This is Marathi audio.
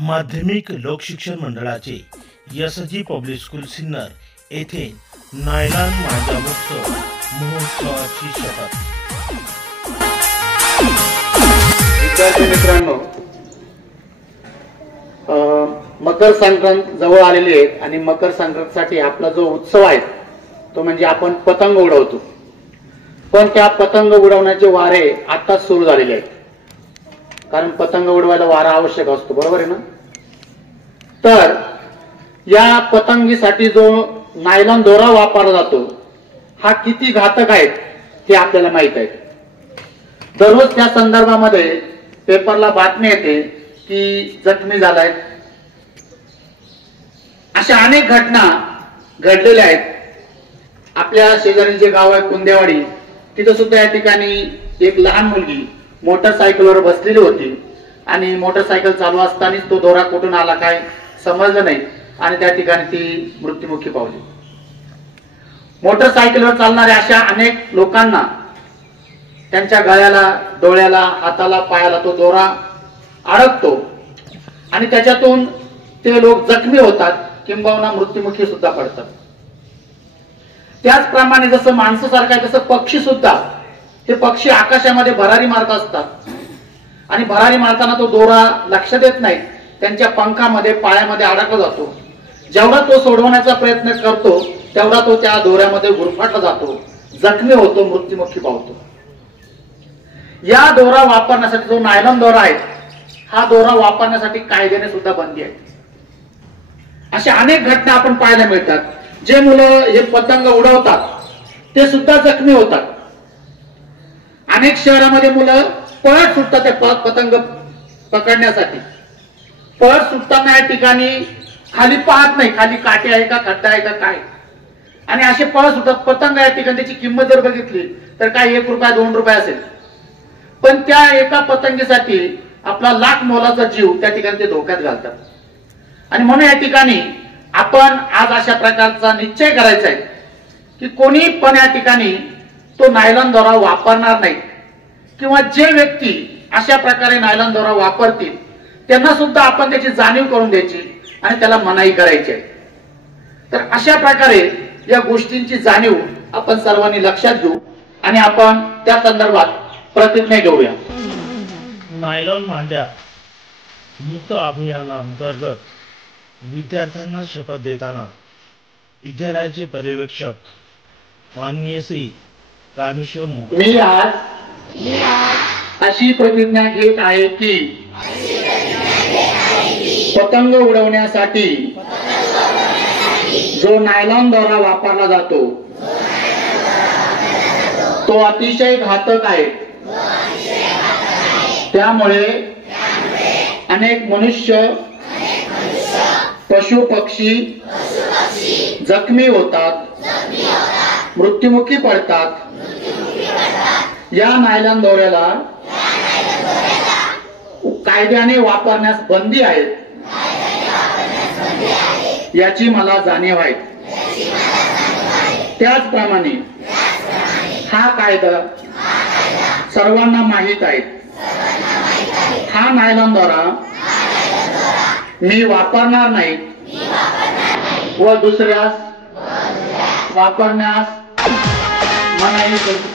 माध्यमिक लोकशिक्षण मंडळाचे एसजी पब्लिक स्कूल सिन्नर येथे नायलॉन मांजामुक्त महोत्सवाची शपथ। विद्यार्थी मित्रांनो, मकर संक्रांत जवळ आलेली आहे आणि मकर संक्रांतीसाठी आपला जो उत्सव आहे तो म्हणजे आपण पतंग उडवतो। पण त्या पतंग उडवण्याचे वारे आताच सुरू झालेले आहेत, कारण पतंग उडवायला वारा आवश्यक असतो, बरोबर आहे ना। तर या पतंगीसाठी जो नायलॉन दोरा वापरला जातो हा किती घातक आहे हे आपल्याला माहित आहे। दररोज त्या संदर्भामध्ये पेपरला बातमी येते की जखमी झालाय, अशा अनेक घटना घडलेल्या आहेत। आपल्या शेजारी जे गाव आहे कुंदेवाडी, तिथे सुद्धा या ठिकाणी एक लहान मुलगी मोटरसायकलवर बसलेली होती आणि मोटरसायकल चालू असतानाच तो दोरा कुठून आला काय समजलं नाही आणि त्या ठिकाणी ती मृत्युमुखी पावली। मोटरसायकलवर चालणाऱ्या अशा अनेक लोकांना त्यांच्या गळ्याला, डोळ्याला, हाताला, पायाला तो दोरा अडकतो आणि त्याच्यातून ते लोक जखमी होतात किंबहुना मृत्युमुखी सुद्धा पडतात। त्याचप्रमाणे जसं माणसासारखं आहे तसं पक्षी सुद्धा, ते पक्षी आकाशामध्ये भरारी मारत असतात आणि भरारी मारताना तो दोरा लक्ष देत नाही, त्यांच्या पंखामध्ये, पायामध्ये अडकला जातो। जेवढा तो सोडवण्याचा प्रयत्न करतो तेवढा तो त्या दोऱ्यामध्ये गुरफटला जातो, जखमी होतो, मृत्युमुखी पावतो। या दोरा वापरण्यासाठी, जो नायलॉन दोरा आहे, हा दोरा वापरण्यासाठी कायद्याने सुद्धा बंदी आहे। अशा अनेक घटना आपण पाहायला मिळतात। जे मुलं हे पतंग उडवतात ते सुद्धा जखमी होतात। अनेक शहरामध्ये मुलं पळत सुटतात ते पतंग पकडण्यासाठी। पळत सुटताना या ठिकाणी खाली पाहत नाही, खाली काटे आहे का, खड्डा आहे का काय, आणि असे पळत सुटतात। पतंग या ठिकाणी त्याची किंमत जर बघितली तर काय 1 रुपया 2 रुपये असेल, पण त्या एका पतंगीसाठी आपला लाख मोलाचा जीव त्या ठिकाणी ते धोक्यात घालतात। आणि म्हणून या ठिकाणी आपण आज अशा प्रकारचा निश्चय करायचा आहे की कोणी पण या ठिकाणी तो नायलॉन दोरा वापरणार नाही, किंवा जे व्यक्ती अशा प्रकारे नायलॉन दोरा वापरतील त्यांना सुद्धा आपण त्याची जाणीव करून द्यायची आणि त्याला मनाई करायची आहे। तर अशा प्रकारे या गोष्टींची जाणीव आपण सर्वांनी लक्षात घेऊ आणि आपण त्या संदर्भात प्रतिज्ञा घेऊया। नायलॉन मांजा मुक्त अभियानाअंतर्गत विद्यार्थ्यांना शपथ देताना विद्यालयाचे पर्यवेक्षक माननीय श्री रामेश्वर मी आज अशी प्रतिज्ञा घेत आहे की पतंग उडवण्यासाठी जो नायलॉन दोरा वापरला जातो तो अतिशय घातक आहे। त्यामुळे अनेक मनुष्य, पशु पक्षी जखमी होतात, मृत्युमुखी पडतात। या नायलॉन दोऱ्याला कायद्याने वापरण्यास बंदी आहे, याची मला जाणीव आहे। त्याचप्रमाणे हा कायदा सर्वांना माहीत आहे। हा नायलॉन दोरा मी वापरणार नाही व दुसऱ्यास वापरण्यास मनाई करतो।